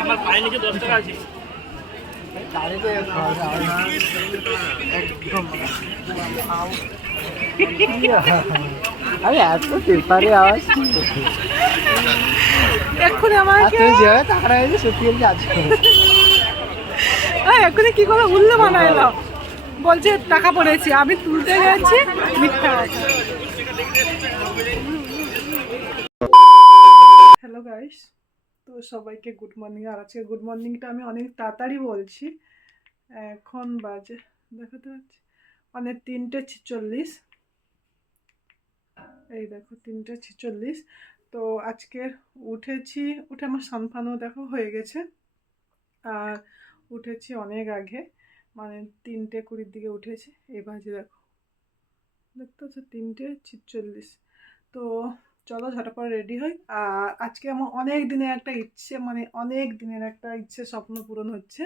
আমার পায়ে নিচে 10 টাকা আছে। আমি এত পেপারে আওয়াজ এক্ষুনি আমাকে টাকা সত্যি আছে এক্ষুনি কি করে উল্লে বানাইলো, বলছে টাকা পড়েছি, আমি তুলতে গেছি মিথ্যা। হ্যালো গাইস, তো সবাইকে গুড মর্নিং। আর আজকে গুড মর্নিংটা আমি অনেক তাড়াতাড়ি বলছি। এখন বাজে দেখাতে পাচ্ছি মানে 3:46। এই দেখো 3:46। তো আজকে উঠে আমার সানফানও দেখো হয়ে গেছে। আর উঠেছি অনেক আগে, মানে 3:20 দিকে উঠেছি। এই বাজে দেখো, দেখতে হচ্ছে 3:46। তো চলো ঝটাপট রেডি হই। আর আজকে আমার অনেক দিনের একটা ইচ্ছে, মানে অনেক দিনের একটা ইচ্ছে স্বপ্ন পূরণ হচ্ছে।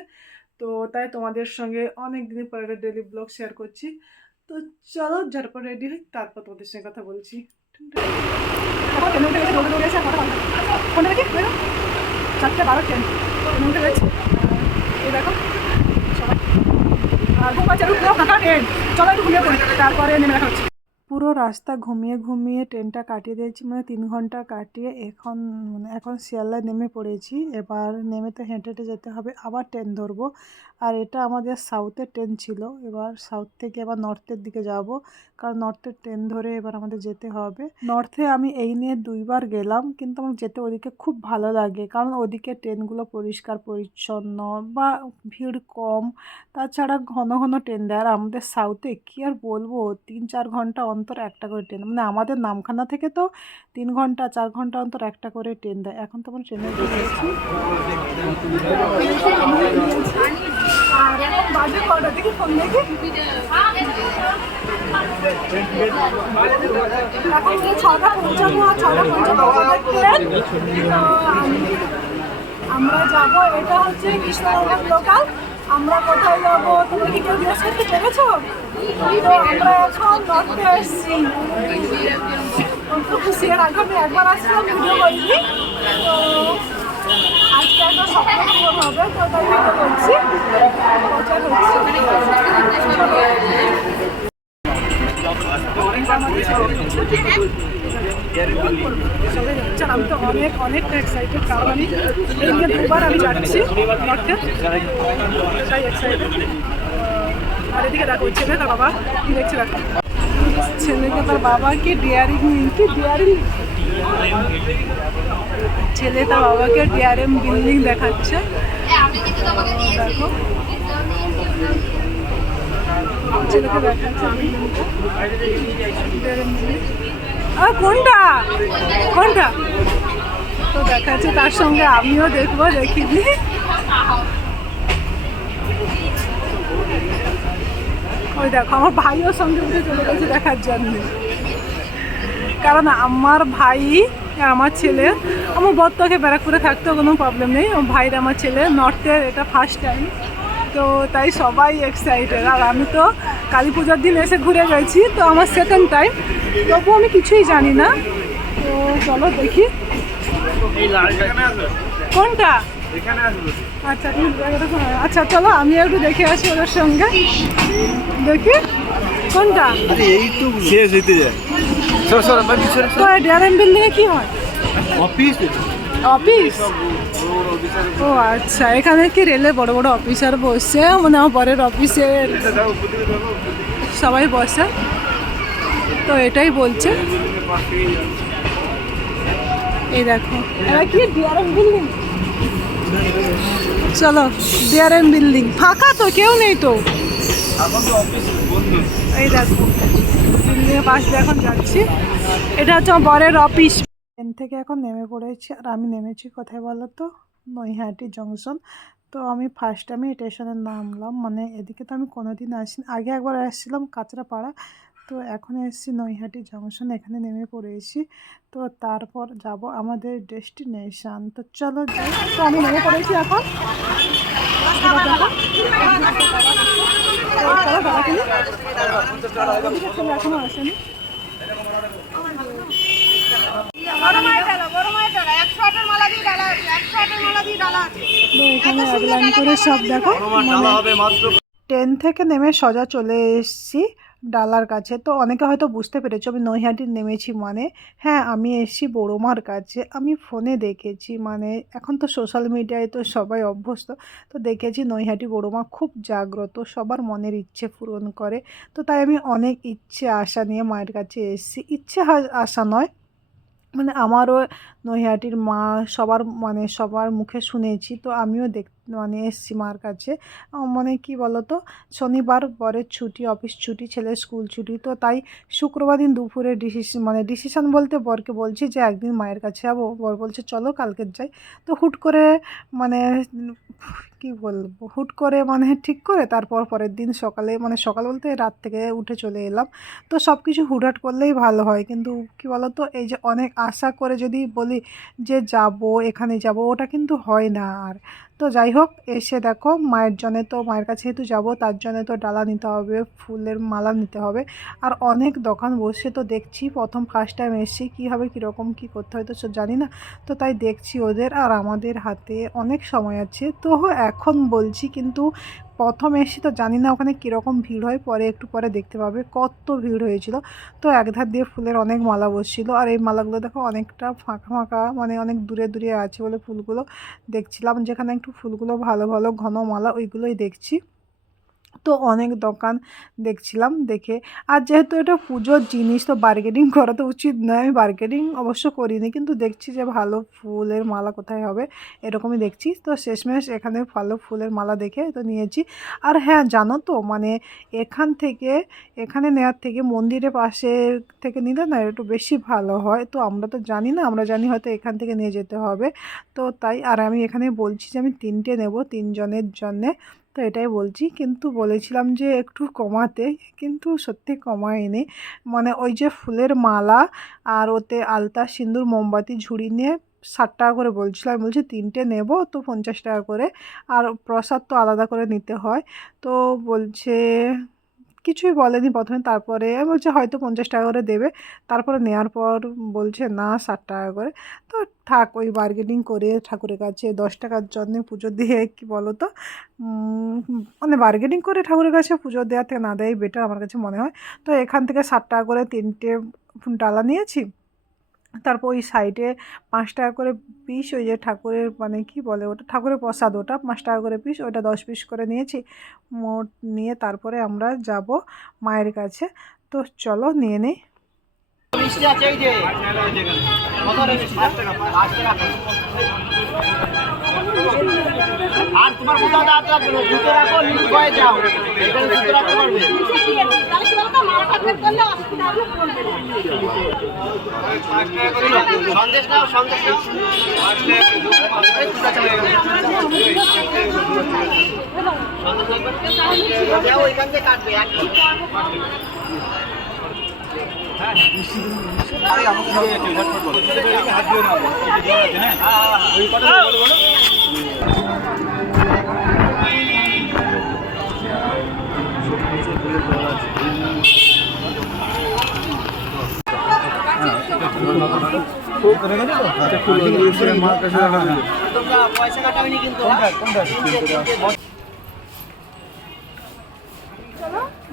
তো তাই তোমাদের সঙ্গে অনেক দিনের পরে একটা ডেলি ব্লগ শেয়ার করছি। তো চলো ঝটপট রেডি হই, তারপর তোমাদের সঙ্গে কথা বলছি। চারটে 12 ট্রেন উঠে গেছে। এই দেখো সবাই আর ফাঁকা ট্রেন, চলো একটু ঘুমিয়ে পড়ি, তারপরে নেমে দেখা হচ্ছে। পুরো রাস্তা ঘুমিয়ে ঘুমিয়ে ট্রেনটা কাটিয়ে দিয়েছি, মানে 3 ঘন্টা কাটিয়ে এখন শিয়ালদায় নেমে পড়েছি। এবার নেমে তো হেঁটে হেঁটে যেতে হবে, আবার ট্রেন ধরবো। আর এটা আমাদের সাউথের ট্রেন ছিল, এবার সাউথ থেকে এবার নর্থের দিকে যাব, কারণ নর্থের ট্রেন ধরে এবার আমাদের যেতে হবে। নর্থে আমি এই নিয়ে 2বার গেলাম, কিন্তু আমার যেতে ওদিকে খুব ভালো লাগে, কারণ ওদিকে ট্রেনগুলো পরিষ্কার পরিচ্ছন্ন বা ভিড় কম। তাছাড়া ঘন ঘন ট্রেন দেয়। আর আমাদের সাউথে কী আর বলবো, 3-4 ঘন্টা অন্তর একটা করে ট্রেন, মানে আমাদের নামখানা থেকে তো 3 ঘন্টা 4 ঘন্টা অন্তর একটা করে ট্রেন দেয়। এখন তো আমরা ট্রেনে গিয়েছি। আর এখন বাজে কটা থেকে ফোন দেখি, এখন 6:55 আর 6:55 আমরা যাবো। এটা হচ্ছে কৃষ্ণনগর লোকাল। আমরা কোথায় যাবো তোমরা কি কেউ জিজ্ঞেস করতে পেরেছো? তো আমরা এখন নর্থে এসছি, খুব খুশি। এর আগে আমি একবার আসছিলাম, ভিডিও করিনি। তো আজকে একটা স্বপ্ন পূরণ হবে, তো তাই ভিডিও করছি। আমি তো অনেকটা এক্সাইটেড, কারণ আমি এই নিয়ে 2বার আমি যাচ্ছি নর্থে, তাই এক্সাইটেড। আর এদিকে দেখো ছেলে তার বাবা কি দেখছে, দেখো ছেলেকে তার বাবাকে ছেলে তার বাবাকে ডিআরএম বিল্ডিং দেখাচ্ছে। দেখো ছেলেকে দেখাচ্ছে কোনটা তো দেখাচ্ছে, তার সঙ্গে আমিও দেখবো, দেখিনি। ওই দেখো আমার ভাইও সঙ্গে উঠে চলে গেছে দেখার জন্য, কারণ আমার ভাই আর আমার ছেলে, আমার বর্তকে ব্যারাকপুরে থাকতেও কোনো প্রবলেম নেই। আমার ভাইয়ের আমার ছেলে নর্থের এটা ফার্স্ট টাইম, তো তাই সবাই এক্সাইটেড। আর আমি তো কালী পূজার দিন এসে ঘুরে গেছি, তো আমার সেকেন্ড টাইম, তবুও আমি কিছুই জানি না। তো চলো দেখি কোনটা। আচ্ছা আচ্ছা চলো আমি একটু দেখে আসি ওদের সঙ্গে, দেখি কোনটা। ডিআরএম বিল্ডিং এ কি হয়? অফিস। ও আচ্ছা, এখানে কি রেলের বড় বড় অফিসার বসে, মানে আমার বরের অফিসের সবাই বসে, তো এটাই বলছে। এই দেখো এটা কি ডিআরএম বিল্ডিং। চলো ডিআরএম বিল্ডিং ফাঁকা, তো কেউ নেই তো। এই দেখো বিল্ডিংয়ের পাশ দিয়ে এখন যাচ্ছি, এটা হচ্ছে আমার বরের অফিস। ট্রেন থেকে এখন নেমে পড়েছি, আর আমি নেমেছি কোথায় বলো তো, নৈহাটি জংশন। তো আমি ফার্স্ট টাইমে স্টেশনে নামলাম, মানে এদিকে তো আমি কোনোদিন আসিনি, আগে একবার আসছিলাম কাঁচরাপাড়া, তো এখন এসেছি নৈহাটি জংশন, এখানে নেমে পড়েছি। তো তারপর যাব আমাদের ডেস্টিনেশন। তো চলো যাই। তো আমি নেমে পড়েছি এখন। চলো ডালা কিনি। ওদিকে ছেলে এখনো আসেনি। তো এখানে এক লাইন করে সব দেখো, ট্রেন থেকে নেমে সোজা চলে এসেছি ডালার কাছে। তো অনেকে হয়তো বুঝতে পেরেছো আমি নৈহাটি নেমেছি মানে, হ্যাঁ আমি এসেছি বড়মার কাছে। আমি ফোনে দেখেছি, মানে এখন তো সোশ্যাল মিডিয়ায় তো সবাই অভ্যস্ত, তো দেখেছি নৈহাটি বড়মা খুব জাগ্রত, সবার মনের ইচ্ছে পূরণ করে। তো তাই আমি অনেক ইচ্ছে আশা নিয়ে মায়ের কাছে এসেছি। ইচ্ছে আশা নয়, মানে আমারও নৈহাটির মা সবার, মানে সবার মুখে শুনেছি, তো আমিও মানে এসছি মার কাছে। মানে কি বলতো, শনিবার বরের ছুটি, অফিস ছুটি, ছেলের স্কুল ছুটি, তো তাই শুক্রবার দিন দুপুরে ডিসিশন বলতে বরকে বলছি যে একদিন মায়ের কাছে যাবো। বর বলছে চলো কালকে যাই। তো হুট করে মানে কি বলবো, হুট করে মানে ঠিক করে তারপর পরের দিন সকালে, মানে সকাল বলতে রাত থেকে উঠে চলে এলাম। তো সব কিছু হুটহাট করলেই ভালো হয়, কিন্তু কি বলতো এই যে অনেক আশা করে যদি বলি যে যাব এখানে যাব, ওটা কিন্তু হয় না আর। তো যাই হোক, এসে দেখো মায়ের জন্যে, তো মায়ের কাছে যেহেতু যাবো তার জন্য তো ডালা নিতে হবে, ফুলের মালা নিতে হবে, আর অনেক দোকান বসে। তো দেখছি প্রথম ফার্স্ট টাইম এসেছি, কী হবে কীরকম কী করতে হয় তো জানি না, তো তাই দেখছি ওদের আর আমাদের হাতে অনেক সময় আছে। তো এখন বলছি, কিন্তু প্রথম এসে তো জানি না ওখানে কীরকম ভিড় হয়, পরে একটু পরে দেখতে পাবে কত ভিড় হয়েছিল। তো একধার দিয়ে ফুলের অনেক মালা বসছিল, আর এই মালাগুলো দেখো অনেকটা ফাঁকা ফাঁকা, মানে অনেক দূরে দূরে আছে বলে ফুলগুলো দেখছিলাম, যেখানে একটু ফুলগুলো ভালো ভালো ঘন মালা ওইগুলোই দেখছি। তো অনেক দোকান দেখছিলাম, দেখে আর যেহেতু এটা পুজোর জিনিস তো বার্গেনিং করা তো উচিত নয়, আমি বার্গেনিং অবশ্য করিনি, কিন্তু দেখছি যে ভালো ফুলের মালা কোথায় হবে এরকমই দেখছি। তো শেষমেশ এখানে ভালো ফুলের মালা দেখে তো নিয়েছি। আর হ্যাঁ জানো তো, মানে এখানে নেওয়ার থেকে মন্দিরের পাশে থেকে নিলে না একটু বেশি ভালো হয়। তো আমরা তো জানি না, আমরা জানি হয়তো এখান থেকে নিয়ে যেতে হবে, তো তাই। আর আমি এখানে বলছি যে আমি 3টে নেব 3 জনের জন্যে, তো এটাই বলছি। কিন্তু বলেছিলাম যে একটু কমাতে, কিন্তু সত্যি কমায়নি। মানে ওই যে ফুলের মালা আর ওতে আলতা সিঁদুর মোমবাতি ঝুড়ি নিয়ে 60 টাকা করে বলছিল। আমি বলছি 3টে নেব তো 50 টাকা করে, আর প্রসাদ তো আলাদা করে নিতে হয়। তো বলছে, কিছুই বলেনি প্রথমে, তারপরে আমি বলছি হয়তো 50 টাকা করে দেবে, তারপরে নেওয়ার পর বলছে না 60 টাকা করে। তো থাক, ওই বার্গেনিং করে ঠাকুরের কাছে 10 টাকার জন্য পুজো দিয়ে কি বলো তো, মানে বার্গেনিং করে ঠাকুরের কাছে পুজো দেওয়া থেকে না দেওয়াই বেটার আমার কাছে মনে হয়। তো এখান থেকে 60 টাকা করে 3টে ডালা নিয়েছি। তারপর ওই সাইডে 5 টাকা করে পিস, ওই যে ঠাকুরের মানে কি বলে ওটা, ঠাকুরের প্রসাদ, ওটা 5 টাকা করে পিস, ওটা 10 পিস করে নিয়েছি মোট। নিয়ে তারপরে আমরা যাব মায়ের কাছে। তো চলো নিয়ে নেই। আর তোমার কোথাও দাঁত রাখবে না, জুতো রাখো, নিচু হয়ে যাও, এখানে জুতো রাখতে পারবে। সন্দেশ নাও, সন্দেশ নাও, যাও ওইখান থেকে কাটবে একদম। পয়সা কাটাবেনি কিন্তু।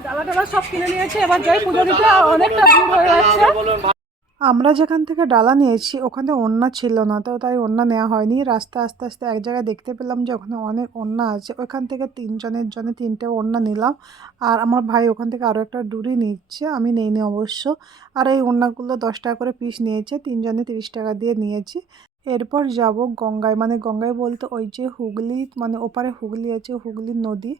ডালা ডালা সব কিনে নিয়েছে, এবার যাই পুজো দিতে, অনেকটা ভিড় হয়ে যাচ্ছে। আমরা যেখান থেকে ডালা নিয়েছি ওখানে ওড়না ছিল না, তো তাই ওড়না নেওয়া হয়নি। রাস্তা আস্তে আস্তে এক জায়গায় দেখতে পেলাম যে ওখানে অনেক ওড়না আছে, ওইখান থেকে 3 জনের জন্য 3টে ওড়না নিলাম। আর আমার ভাই ওখান থেকে আরও একটা ডুরি নিচ্ছে, আমি নেইনি অবশ্য। আর এই ওড়নাগুলো 10 টাকা করে পিস নিয়েছে, 3 জনে 30 টাকা দিয়ে নিয়েছি। এরপর যাব গঙ্গায়, মানে গঙ্গায় বলতে ওই যে হুগলি, মানে ওপারে হুগলি আছে, হুগলির নদী,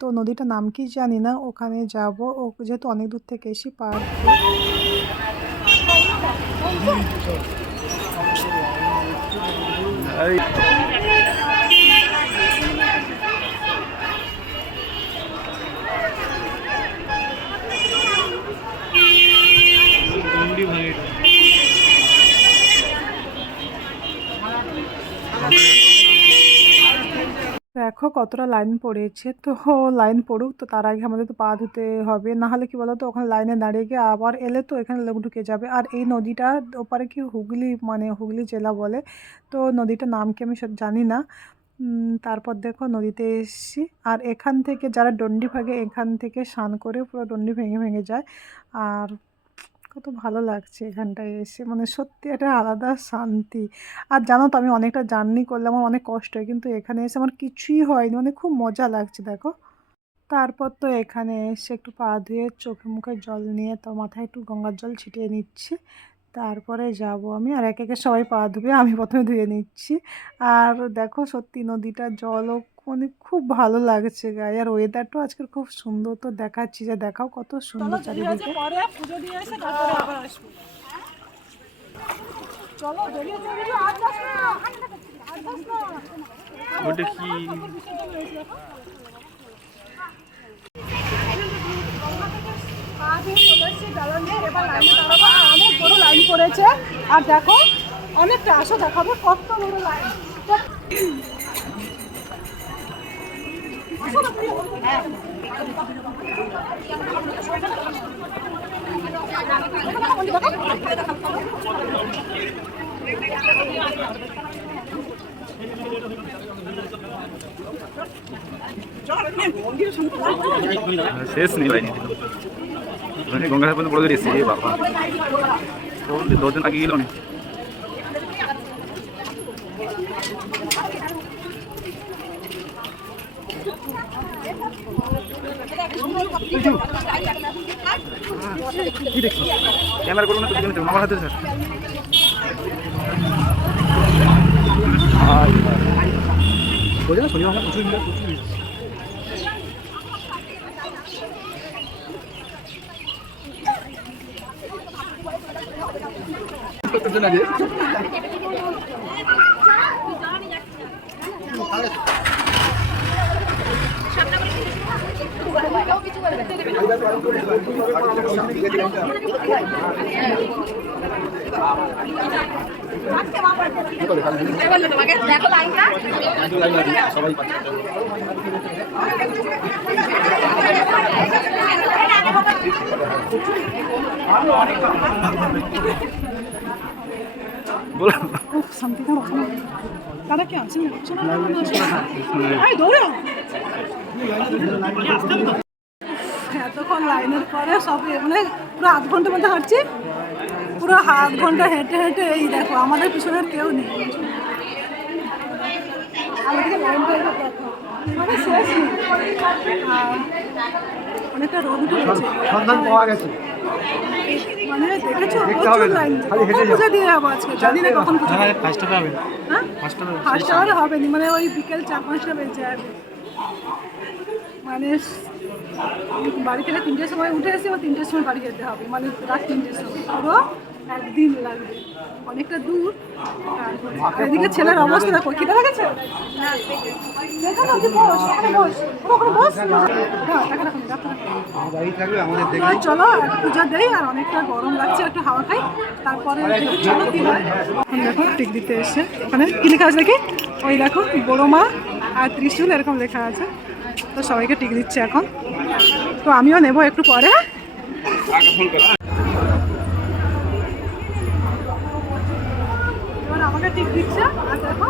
তো নদীটার নাম কি জানি না, ওখানে যাব। ও যেহেতু অনেক দূর থেকে এসি পার্ক। দেখো কতটা লাইন পড়েছে, তো লাইন পড়ুক, তো তার আগে আমাদের তো পা ধুতে হবে, না হলে কি বলতো ওখানে লাইনে দাঁড়িয়ে গিয়ে আবার এলে তো এখানে লোক ঢুকে যাবে। আর এই নদীটার ওপারে কি হুগলি, মানে হুগলি জেলা বলে, তো নদীটার নাম কি আমি সব জানি না। তারপর দেখো নদীতে এসেছি, আর এখান থেকে যারা ডন্ডি ভাগে এখান থেকে স্নান করে পুরো ডন্ডি ভেঙে ভেঙে যায়। আর কত ভালো লাগছে এখানটায় এসে, মানে সত্যি একটা আলাদা শান্তি। আর জানো তো আমি অনেকটা জার্নি করলাম, আমার অনেক কষ্ট হয়, কিন্তু এখানে এসে আমার কিছুই হয়নি, মানে খুব মজা লাগছে দেখো। তারপর তো এখানে এসে একটু পা ধুয়ে চোখে মুখে জল নিয়ে তো মাথায় একটু গঙ্গার জল ছিটিয়ে নিচ্ছি, তারপরে যাব আমি। আর একে একে সবাই পা ধুবে, আমি প্রথমে ধুয়ে নিচ্ছি। আর দেখো সত্যি নদীটার জলও মানে খুব ভালো লাগছে গায়ে, আর ওয়েদারটাও আজকের খুব সুন্দর। তো দেখাচ্ছি, যে দেখাও কত সুন্দর চারিদিকে। পরে পুজো দিয়ে এসে তারপরে আবার আসবো। চলো বেরিয়ে যাবে, আর যাস না, আর যাস না। ওটা কি অনেক বড় লাইন পড়েছে, আর দেখো অনেকটা, আসো দেখাবো কত বড় লাইন। শেষ নেই ভাই, গঙ্গা পর্যন্ত পড়ে গেছে বাবা, 10 দিন আগে গেল না। ক্যামেরা করবো না তো আমার হাতে স্যার। বোঝে না শনিবার প্রচুর দাদা কে আছে এতক্ষণ লাইনের পরে সব মানে পুরো আধ ঘন্টার মধ্যে হাঁটছি, পুরো আধ ঘন্টা হেঁটে হেঁটে এই দেখো আমাদের পিছনের কেউ নেই, মানে শেষ নেই। অনেকটা রোদ উঠেছে, সন্ধান পাওয়া গেছে, মানে দেখেছো প্রচুর লাইন। পুজো দিয়ে যাবো আজকে, জানি না কখন পুজো। ফার্স্টে পাবে, হ্যাঁ ফার্স্ট আওয়ারে হবে না, মানে ওই বিকেল 4-5টা বেজে যাবে। মানে বাড়ি থেকে 3টের সময় উঠে এসে আবার 3টের সময় বাড়ি যেতে হবে, মানে রাত 3টের সময়, পুরো একদিন লাগবে, অনেকটা দূর। এদিকে ছেলের অবস্থা দেখো, খিদে লাগেছে, চলো পূজা দেই, আর অনেকটা গরম লাগছে, একটু হাওয়া খাই, তারপরে চলো কি হয়। এখন দেখো টিক দিতে এসে ওখানে কি লেখা আছে দেখি, ওই দেখো বড় মা আর ত্রিশূল এরকম লেখা আছে, তো সবাইকে টিক দিচ্ছে এখন, তো আমিও নেবো একটু পরে। এবার আমাকে টিক দিচ্ছে, আর দেখো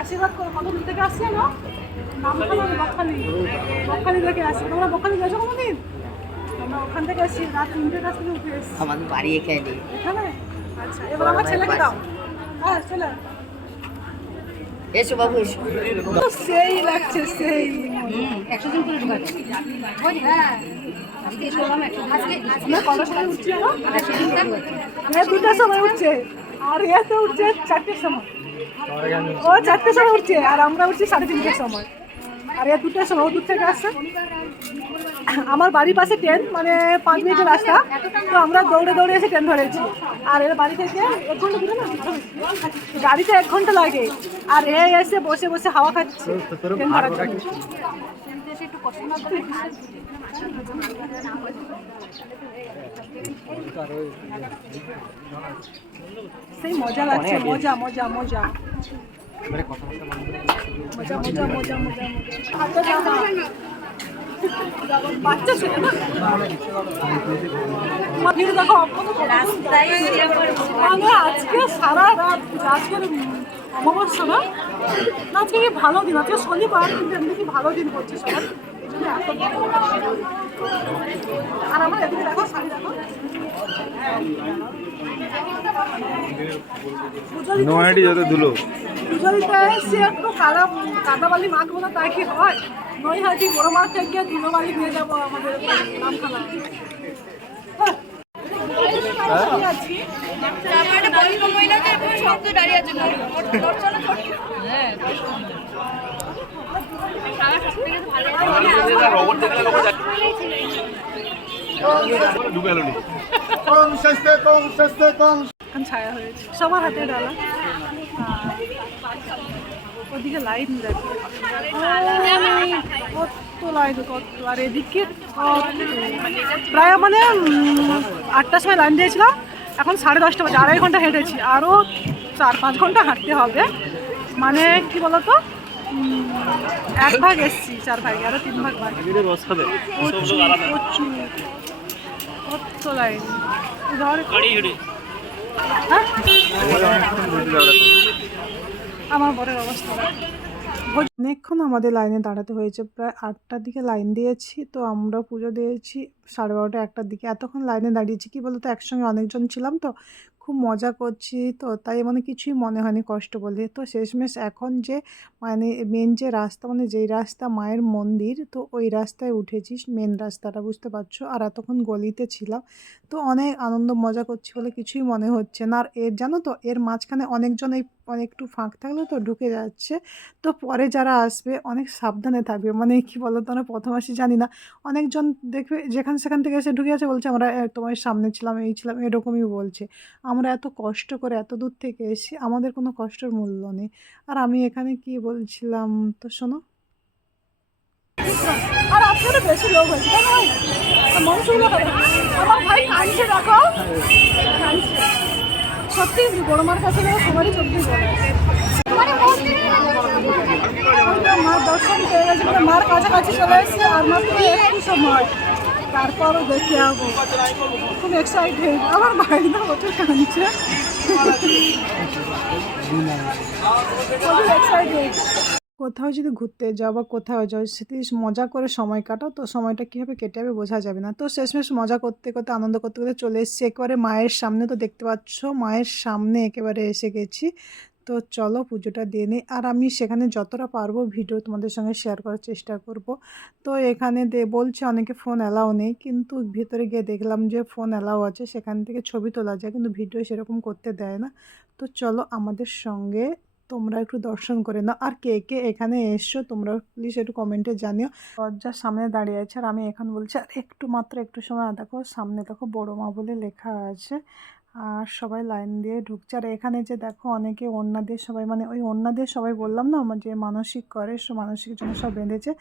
আশীর্বাদ করো। কত দূর থেকে আসছে না, বকখালি, বকখালি থেকে আসছে। তোমরা বকখালি গেছো কোনোদিন? আমরা ওখান থেকে আসছি, রাত 3টের কাছ থেকে উঠে এসছি আমাদের বাড়ি এখানে। এখানে? আচ্ছা, এবার আমার ছেলেকে দাও। হ্যাঁ ছেলে এসো বাবু এসো। সেই লাগছে, সেই 100 জন করে ঢুকাবে। হ্যাঁ আজকে শুনলাম 100 আজকে কটার সময় উঠছে? আমরা 2টার সময় উঠছে, আর এতে উঠছে 4টের সময়। ও 4টের সময় উঠছে, আর আমরা উঠছি 3:30টার সময়, আর 2টার সময় ও দূর থেকে আসছে। আমার বাড়ির পাশে ট্রেন, মানে 5 মিনিটের রাস্তা, তো আমরা দৌড়ে দৌড়ে এসে ট্রেন ধরেছি। আর এর বাড়ি থেকে 1 ঘন্টা দূরে না, গাড়িতে 1 ঘন্টা লাগে, আর এ এসে বসে বসে হাওয়া খাচ্ছে ট্রেন ধরার জন্য। একটু কষ্ট না করে সেই মজা লাগছে, মজা মজা মজা মজা মজা মজা মজা বাচ্চা ছিল না ভিড় দেখো মানে আজকে সারা রাত আজকের অমাবস্যা না আজকে কি ভালো দিন, আজকে শনিবার কিন্তু এমনি কি ভালো দিন করছে সবার। আর আমার এদিকে দেখো শাড়ি দেখো পুজোরিতে এসে একটু কাদাবালি মাখবো না তাই কি হয়, নৈহাটি বড় মাঠ থেকে ধুলোবালি নিয়ে যাবো আমাদের নামখানা। ছায়া হয়েছে সবার হাতে ডালা, ওদিকে লাইন দেখো কত লাইন কত, আর এদিকে প্রায় মানে 8টার সময় লাইন দিয়েছিলাম, এখন 10:30 বাজে, 2.5 ঘন্টা হেঁটেছি, আরও 4-5 ঘন্টা হাঁটতে হবে। মানে কি বলতো 1 ভাগ এসছি 4 ভাগে, আরও 3 ভাগ বাকি। কত লাইন আমার বরের অবস্থা। অনেকক্ষণ আমাদের লাইনে দাঁড়াতে হয়েছে, প্রায় 8টার দিকে লাইন দিয়েছি, তো আমরা পুজো দিয়েছি 12:30 1টার দিকে। এতক্ষণ লাইনে দাঁড়িয়েছি কি বলতো, একসঙ্গে অনেকজন ছিলাম তো খুব মজা করছি, তো তাই মানে কিছুই মনে হয়নি কষ্ট বলে। তো শেষমেশ এখন যে মানে মেন যে রাস্তা, মানে যেই রাস্তা মায়ের মন্দির, তো ওই রাস্তায় উঠেছি, মেন রাস্তাটা বুঝতে পারছো। আর এতক্ষণ গলিতে ছিলাম, তো অনেক আনন্দ মজা করছি বলে কিছুই মনে হচ্ছে না। আর এর জানো তো এর মাঝখানে অনেকজন এই একটু ফাঁক থাকলে তো ঢুকে যাচ্ছে, তো পরে যারা আসবে অনেক সাবধানে থাকবে। মানে কি বলো তো, আমরা প্রথম আসি জানি না, অনেকজন দেখবে যেখান সেখান থেকে এসে ঢুকে আছে, বলছে আমরা তোমার সামনে ছিলাম, এই ছিলাম, এরকমই বলছে। আমরা এত কষ্ট করে এত দূর থেকে এসে আমাদের কোনো কষ্টের মূল্য নেই। আর আমি এখানে কি বলছিলাম তো শোনো, আর আজকে বেশি লোক হয়েছে কেন ভাই, মানুষগুলো আমার ভাই কাঁদছে দেখো, সত্যি বড় মার কাছে গেলে সবারই চোখ দিয়ে চলে আসে। মার দর্শন পেয়ে গেছে, মানে মার কাছাকাছি চলে এসছে, আর মাত্র একটু সময় তারপরও দেখে যাবো, খুব এক্সাইটেড। আমার ভাই না প্রচুর কাঁদছে, এক্সাইটেড। কোথাও যদি ঘুরতে যাও বা কোথাও যাও, সেটি মজা করে সময় কাটাও, তো সময়টা কীভাবে কেটে যাবে বোঝা যাবে না। তো শেষমেশ মজা করতে করতে আনন্দ করতে করতে চলে এসেছি একেবারে মায়ের সামনে, তো দেখতে পাচ্ছ মায়ের সামনে একেবারে এসে গেছি। তো চলো পুজোটা দিয়ে নিই, আর আমি সেখানে যতটা পারবো ভিডিও তোমাদের সঙ্গে শেয়ার করার চেষ্টা করব। তো এখানে বলছে অনেকে ফোন অ্যালাউ নেই, কিন্তু ভিতরে গিয়ে দেখলাম যে ফোন অ্যালাউ আছে, সেখান থেকে ছবি তোলা যায়, কিন্তু ভিডিও সেরকম করতে দেয় না। তো চলো আমাদের সঙ্গে তোমরা একটু দর্শন করে নাও। আর কে কে এখানে এসছো তোমরা প্লিজ একটু কমেন্টে জানিও। দরজার সামনে দাঁড়িয়ে আছে, আর আমি এখন বলছি আর একটু মাত্র একটু সময়, দেখো সামনে দেখো বড় মা বলে লেখা আছে, আর সবাই লাইন দিয়ে ঢুকছে। আর এখানে যে দেখো অনেকে ওড়না দিয়ে সবাই, মানে ওই ওড়না দিয়ে সবাই বললাম না আমার যে মানসিক করে, মানসিকের জন্য সব বেঁধেছে।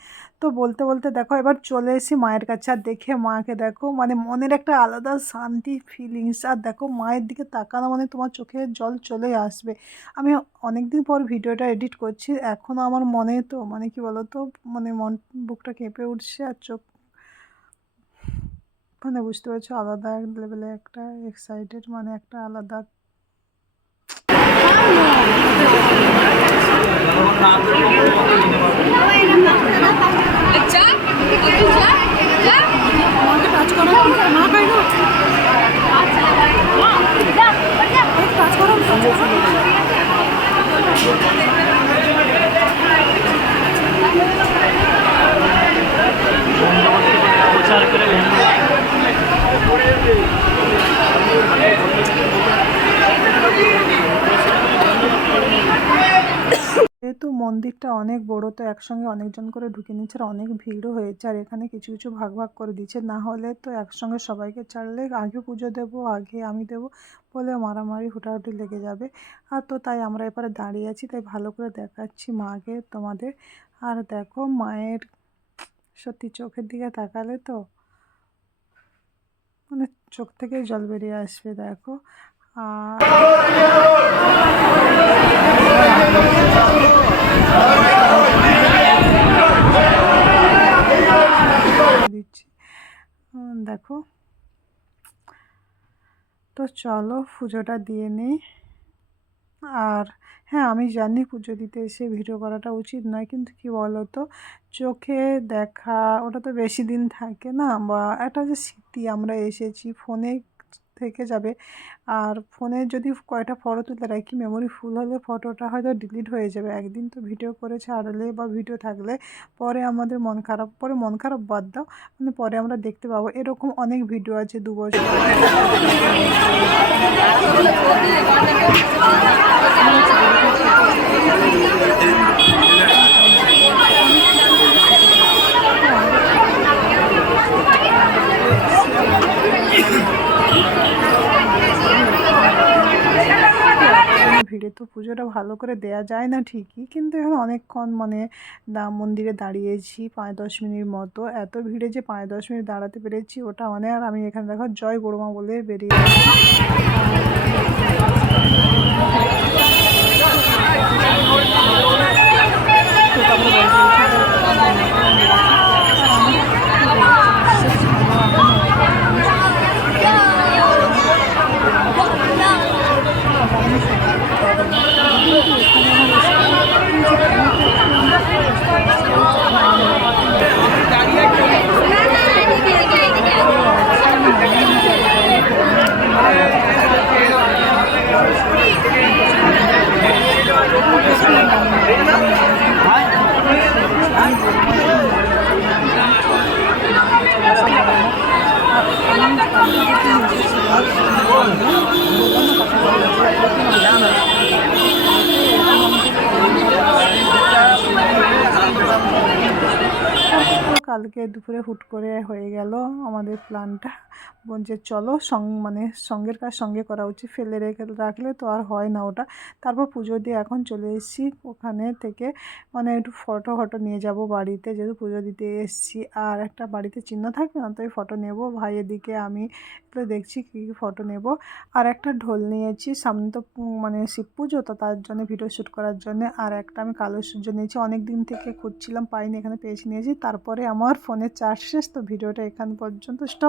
তো বলতে বলতে দেখো এবার চলে এসেছি মায়ের কাছে, আর দেখে মাকে দেখো মানে মনের একটা আলাদা শান্তি ফিলিংস। আর দেখো মায়ের দিকে তাকানো মানে তোমার চোখে জল চলে আসবে। আমি অনেক দিন পর ভিডিওটা এডিট করছি, এখনও আমার মনে তো মানে কি বলো তো, মানে বুকটা কেঁপে উঠছে, আর চোখ মানে বুঝতে পারছো আলাদা এক লেভেলে একটা এক্সাইটেড, মানে একটা আলাদা। কাজ করো না পাই না, কাজ করো যেহেতু মন্দিরটা অনেক বড়, তো একসঙ্গে অনেকজন করে ঢুকে নিচ্ছে, আর অনেক ভিড়ও হয়েছে। আর এখানে কিছু কিছু ভাগ ভাগ করে দিচ্ছে, না হলে তো একসঙ্গে সবাইকে ছাড়লে আগে পুজো দেবো, আগে আমি দেবো বলে মারামারি হুটাহুটি লেগে যাবে। আর তো তাই আমরা এবারে দাঁড়িয়ে আছি, তাই ভালো করে দেখাচ্ছি মাকে তোমাদের। আর দেখো মায়ের সত্যি চোখের দিকে তাকালে তো মানে চোখ থেকে জল বেরিয়ে আসবে দেখো। আর দিচ্ছি দেখো। তো চলো পুজোটা দিয়ে নিই। আর হ্যাঁ, আমি জানি পুজো দিতে এসে ভিডিও করাটা উচিত নয়, কিন্তু কি বলো তো, চোখে দেখা ওটা তো বেশি দিন থাকে না, বা একটা যে স্মৃতি আমরা এসেছি ফোনে থেকে যাবে। আর ফোনে যদি কয়টা ফটো তুলে রাখি, মেমোরি ফুল হলে ফটোটা হয়তো ডিলিট হয়ে যাবে। একদিন তো ভিডিও করে ছাড়লে বা ভিডিও থাকলে পরে আমাদের মন খারাপ বাদ দাও, মানে পরে আমরা দেখতে পাবো। এরকম অনেক ভিডিও আছে 2 বছর ভিড়ে তো পুজোটা ভালো করে দেয়া যায় না ঠিকই, কিন্তু এখন অনেকক্ষণ মানে মন্দিরে দাঁড়িয়েছি 5-10 মিনিট মতো। এত ভিড়ে যে 5-10 মিনিট দাঁড়াতে পেরেছি ওটা অনেক। আর আমি এখানে দেখো জয় বড়মা বলে বেরিয়ে কালকে দুপুরে হুট করে হয়ে গেল আমাদের প্ল্যানটা, যে চলো মানে সঙ্গের কাজ সঙ্গে করা উচিত, ফেলে রাখলে তো আর হয় না ওটা। তারপর পুজো দিয়ে এখন চলে এসেছি ওখানে থেকে, মানে একটু ফটো নিয়ে যাব বাড়িতে, যেহেতু পুজো দিতে এসেছি। আর একটা বাড়িতে চিহ্ন থাকবে না, তো এই ফটো নেব। ভাইয়ের দিকে আমি তো দেখছি কী ফটো নেব। আর একটা ঢোল নিয়েছি, সামনে তো মানে শিব পুজো, তো তার জন্য ভিডিও শ্যুট করার জন্য। আর একটা আমি কালো সূর্য নিয়েছি, অনেক দিন থেকে খুঁজছিলাম পাইনি, এখানে পেয়েছি নিয়েছি। তারপরে আমার ফোনের চার্জ শেষ, তো ভিডিওটা এখান পর্যন্ত স্টপ।